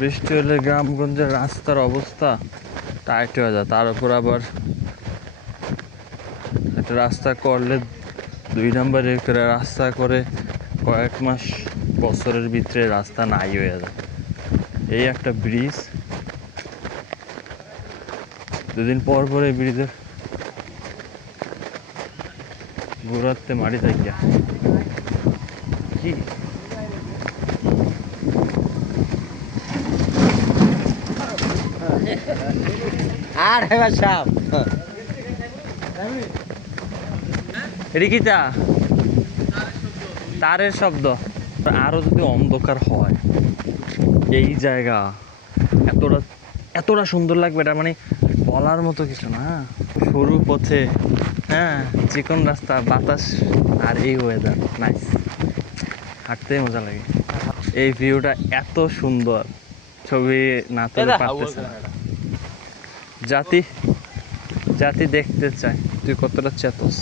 বৃষ্টি হলে গ্রামগঞ্জের রাস্তার অবস্থা টাইট হয়ে যায়। তার উপর আবার একটা রাস্তা করলে 2 নম্বরের করে রাস্তা করে কয়েক মাস বছরের ভিতরে রাস্তা নাই হয়ে যায়। এই একটা ব্রিজ, 2 দিন পর পর এই ব্রিজের ঘুরাতে মারি থাকিয়া কি আর হেবার সাপ রিকিতা তারের শব্দ। আরো যদি অন্ধকার হয় এই জায়গা এতটা এতটা সুন্দর লাগবে, এটা মানে বলার মতো কিছু না। সরু পথে, হ্যাঁ, চিকন রাস্তা, বাতাস, আর এই ওয়েদার নাইস, হাঁটতেই মজা লাগে। এই ভিউটা এত সুন্দর, ছবি না তুলে পারতেছে না। জাতি জাতি দেখতে চায় তুই কতটা চেতস।